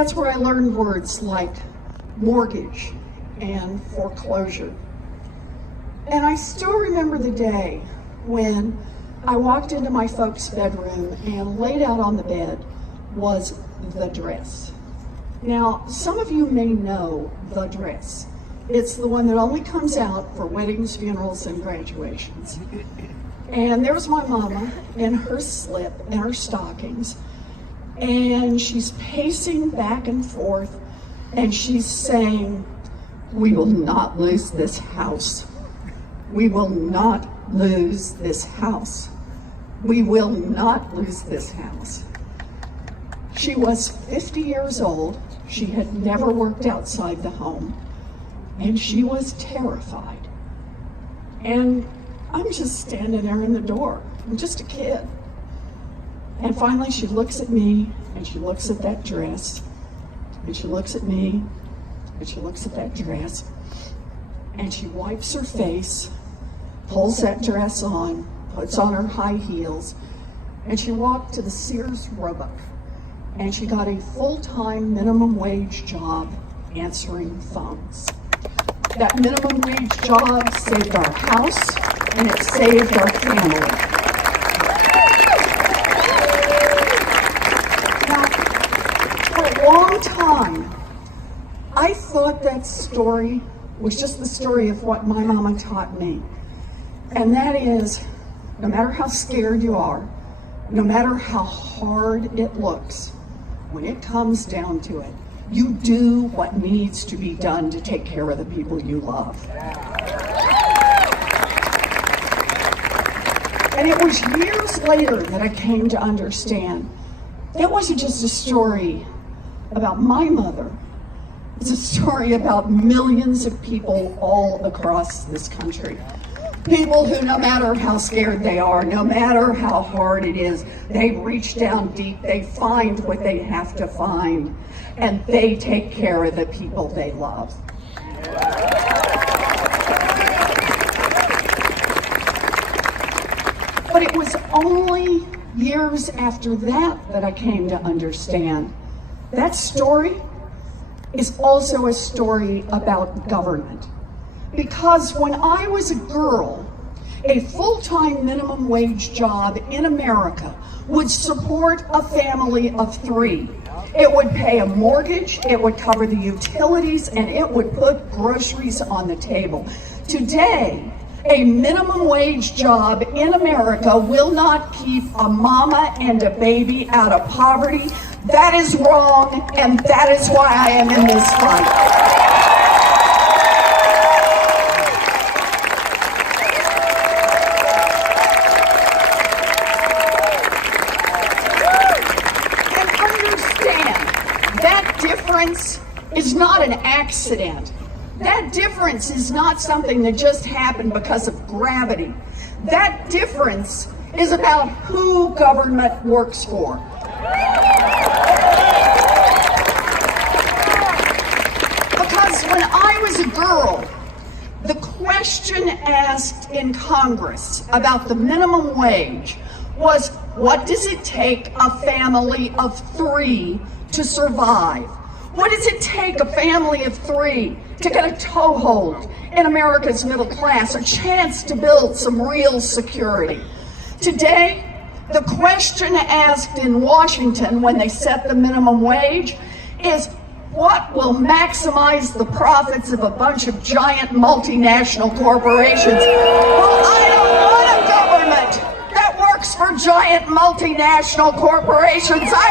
That's where I learned words like mortgage and foreclosure. And I still remember the day when I walked into my folks' bedroom and laid out on the bed was the dress. Now, some of you may know the dress. It's the one that only comes out for weddings, funerals, and graduations. And there's my mama in her slip and her stockings, and she's pacing back and forth, and she's saying, "We will not lose this house. We will not lose this house. We will not lose this house." She was 50 years old. She had never worked outside the home, and she was terrified. And I'm just standing there in the door. I'm just a kid. And finally she looks at me, and she looks at that dress, and she looks at me, and she looks at that dress, and she wipes her face, pulls that dress on, puts on her high heels, and she walked to the Sears Roebuck, and she got a full-time minimum wage job answering phones. That minimum wage job saved our house, and it saved our family. Now, for a long time, I thought that story was just the story of what my mama taught me. And that is, no matter how scared you are, no matter how hard it looks, when it comes down to it, you do what needs to be done to take care of the people you love. And it was years later that I came to understand it wasn't just a story about my mother. It's a story about millions of people all across this country. People who, no matter how scared they are, no matter how hard it is, they reach down deep, they find what they have to find, and they take care of the people they love. But it was only years after that I came to understand that story is also a story about government. Because when I was a girl, a full-time minimum wage job in America would support a family of 3. It would pay a mortgage, it would cover the utilities, and it would put groceries on the table. Today, a minimum wage job in America will not keep a mama and a baby out of poverty. That is wrong, and that is why I am in this fight. Is not an accident. That difference is not something that just happened because of gravity. That difference is about who government works for. Because when I was a girl, the question asked in Congress about the minimum wage was, what does it take a family of 3 to survive? What does it take a family of 3 to get a toehold in America's middle class, a chance to build some real security? Today, the question asked in Washington when they set the minimum wage is, what will maximize the profits of a bunch of giant multinational corporations? Well, I don't want a government that works for giant multinational corporations. I